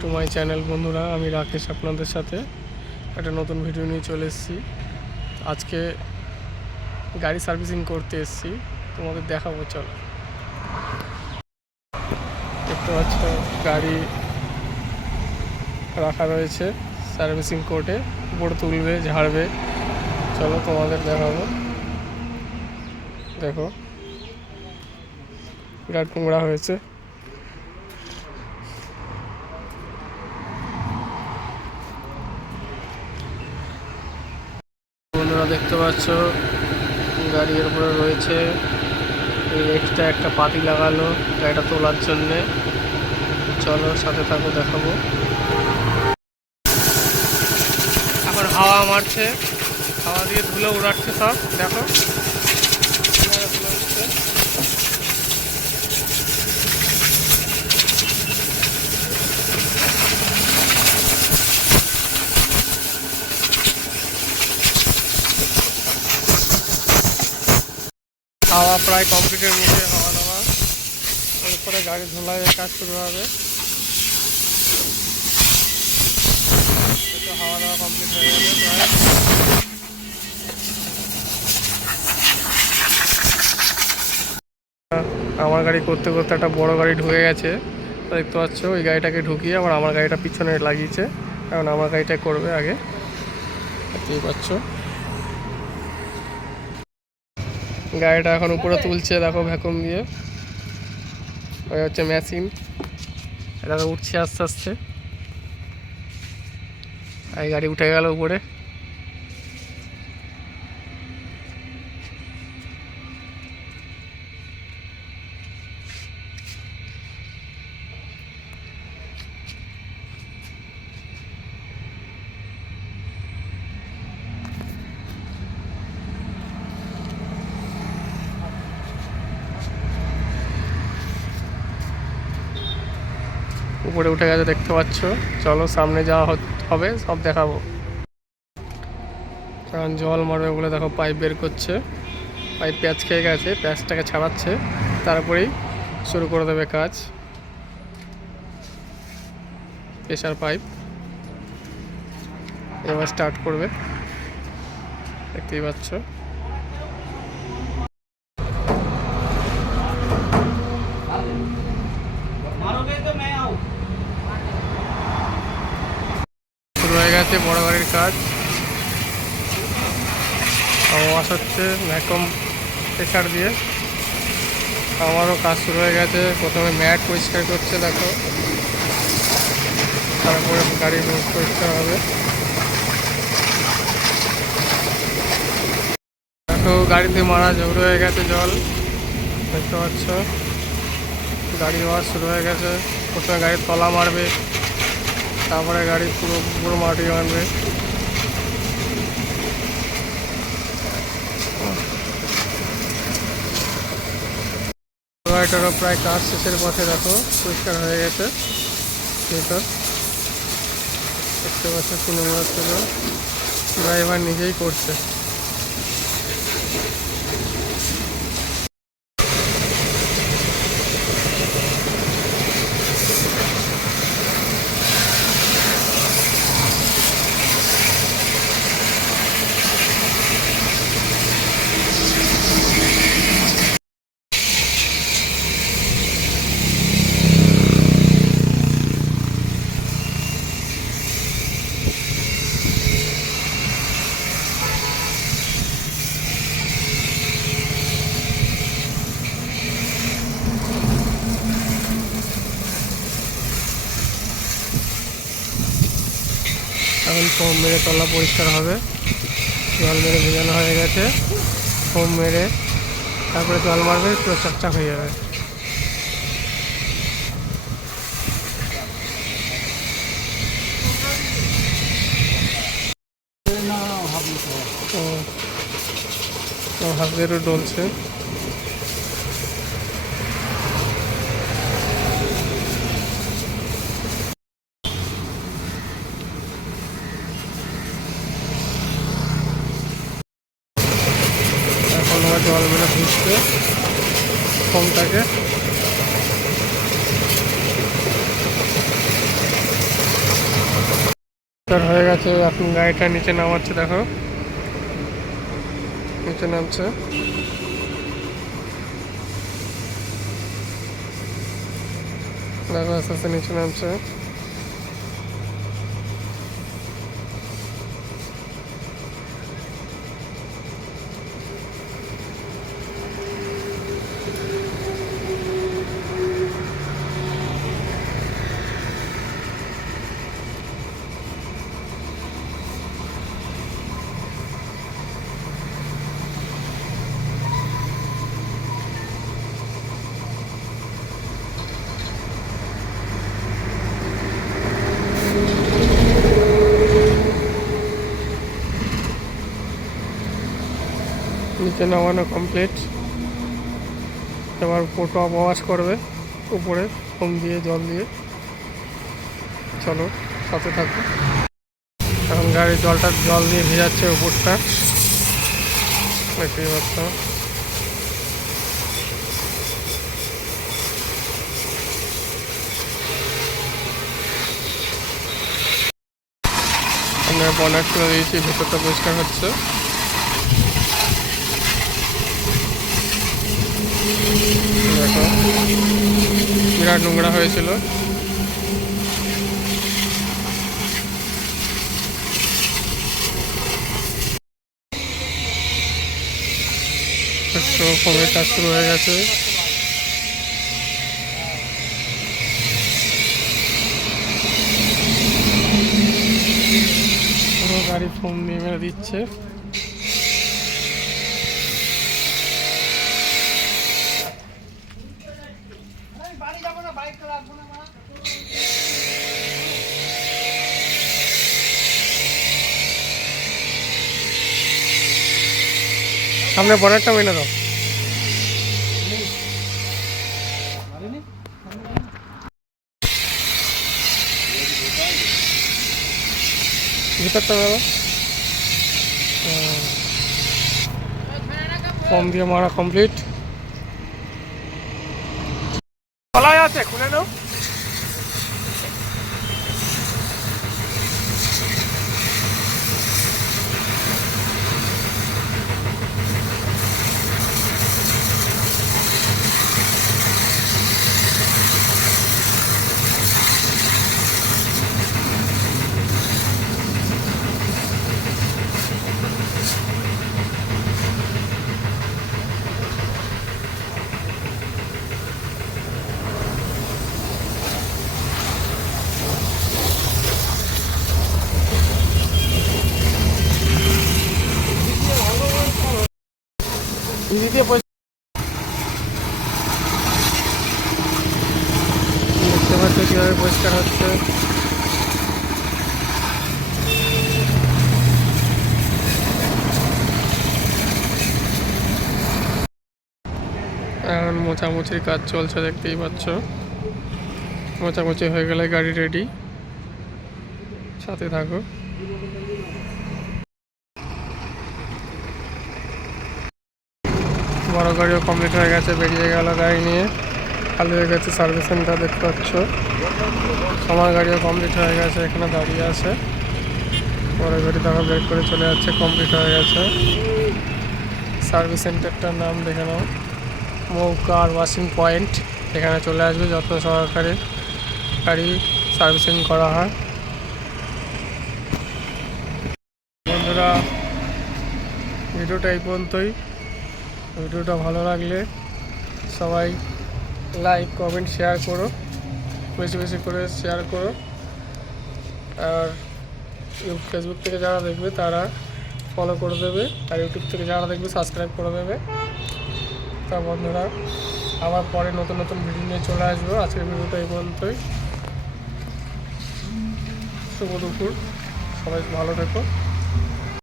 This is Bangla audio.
To my channel. বন্ধুরা, আমি রাকেশ আপনাদের সাথে একটা নতুন ভিডিও নিয়ে চলে এসেছি। আজকে গাড়ি সার্ভিসিং করতে এসেছি, তোমাদের দেখাবো। চলো, দেখতে পাচ্ছ গাড়ি রাখা রয়েছে সার্ভিসিং কোর্টে, উপরে তুলবে, ঝাড়বে। চলো তোমাদের দেখাবো। দেখো, বিরাট নোংরা হয়েছে। বন্ধুরা, দেখতে পাচ্ছ গাড়ির উপরে রয়েছে এই এক্সট্রা একটা পাতি লাগালো গাড়িটা তোলার জন্যে। চলো সাথে থাকো, দেখাবো। এখন হাওয়া মারছে, হাওয়া দিয়ে ধুলো উড়াচ্ছে সব। দেখো, হাওয়া প্রায় কমপ্লিটের মুখে, হাওয়া দাওয়া। এরপরে গাড়ি ধোলাইয়ের কাজ শুরু হবে। হাওয়া দাওয়া কমপ্লিট হয়ে গেছে প্রায়। আমার গাড়ি করতে করতে একটা বড় গাড়ি ঢুকে গেছে, দেখতে পাচ্ছ। ওই গাড়িটাকে ঢুকিয়ে আবার আমার গাড়িটা পিছনে লাগিয়েছে, কারণ আমার গাড়িটা করবে আগে। দেখতেই পাচ্ছ গাড়িটা এখন উপরে তুলছে, দেখো ভ্যাকুম দিয়ে। ওই হচ্ছে মেশিন, এটা উঠছে আস্তে আস্তে। এই গাড়ি উঠে গেল উপরে। উপরে উঠে গেছে, দেখতে পাচ্ছ। চলো সামনে যাওয়া হবে, সব দেখাবো। কারণ জল মারবে বলে দেখো পাইপ বের করছে। পাইপ প্যাঁচ খেয়ে গেছে, প্যাঁচটাকে ছাড়াচ্ছে, তারপরেই শুরু করে দেবে কাজ। প্রেশার পাইপ এবার স্টার্ট করবে, দেখতেই পাচ্ছ। শুরু হয়ে গেছে বড় গাড়ির কাজ। আওয়াজ হচ্ছে ভ্যাকুম প্রেশার দিয়ে। আমারও কাজ শুরু হয়ে গেছে। প্রথমে ম্যাট পরিষ্কার করছে, দেখো, তারপরে গাড়ি পরিষ্কার হবে। দেখো গাড়িতে মারা শুরু হয়ে গেছে জল, দেখতে পাচ্ছ। গাড়ি ওয়াশ শুরু হয়ে গেছে। প্রথমে গাড়ির তলা মারবে, তারপরে গাড়ি পুরো পুরো মাটি মারবে। গাড়িটারও প্রায় কাজ শেষের পথে, দেখো পরিষ্কার হয়ে গেছে ভিতর, দেখতে পাচ্ছ। 3 নম্বর থেকে ড্রাইভার নিজেই করছে। এখন ফোম মেরে তলা পরিষ্কার হবে। জল মেরে ভেজানো হয়ে গেছে, ফোম মেরে তারপরে জল মারবে, পুরো চকচক হয়ে যাবে। হাতেরও ডলছে। এখন আবার জল মেরে ধুচ্ছে ফোমটাকে। হয়ে গেছে, এখন গাড়িটা নিচে নামাচ্ছে, দেখো নিচে নামছে। দেখো আস্তে আস্তে নিচে নামছে। নিচে নামানো কমপ্লিট। এবার ফটো ওয়াশ করবে উপরে ফোম দিয়ে, জল দিয়ে। চলো সাথে থাকো। এখন গাড়ির জল দিয়ে ভেজাচ্ছে উপরটা, দেখতেই পাচ্ছ। আমরা বনেট করে দিয়েছি, ভেতরটা পরিষ্কার হচ্ছে। দেখো বিরাট নোংরা হয়েছিল। ফোমের কাজ শুরু হয়ে গেছে। পুরো গাড়ি ফোম নিয়ে মেরে দিচ্ছে। সামনে বনেটটা মেনে দাও। ভিতরটা দাও। ফোম দিয়ে মারা কমপ্লিট। খোলাই আছে, খুলে নাও। দিয়ে দেখতে পাচ্ছ কীভাবে পরিষ্কার হচ্ছে। এখন মোছামুছির কাজ চলছে, দেখতেই পাচ্ছ। মোছামুছি হয়ে গেলে গাড়ি রেডি, সাথে থাকো। বড় গাড়িও কমপ্লিট হয়ে গেছে, বেরিয়ে গেল গাড়ি নিয়ে। খালি হয়ে গেছে সার্ভিস সেন্টার, দেখতে পাচ্ছ। আমার গাড়িও কমপ্লিট হয়ে গেছে, এখানে দাঁড়িয়ে আছে। বড় গাড়ি দেখা ব্রেক করে চলে যাচ্ছে, কমপ্লিট হয়ে গেছে। সার্ভিস সেন্টারটার নাম দেখে নাও, মৌ কার ওয়াশিং পয়েন্ট। এখানে চলে আসবে, যত্ন সহকারে গাড়ি সার্ভিসিং করা হয়। বন্ধুরা, ভিডিওটা এই পর্যন্তই। ভিডিওটা ভালো লাগলে সবাই লাইক, কমেন্ট, শেয়ার করো, বেশি বেশি করে শেয়ার করো। আর ফেসবুক থেকে যারা দেখবে তারা ফলো করে দেবে, আর ইউটিউব থেকে যারা দেখবে সাবস্ক্রাইব করে দেবে। তা বন্ধুরা, আবার পরে নতুন নতুন ভিডিও নিয়ে চলে আসবো। আজকের ভিডিওটা এই পর্যন্তই। শুভ দুপুর, সবাই ভালো থেকো।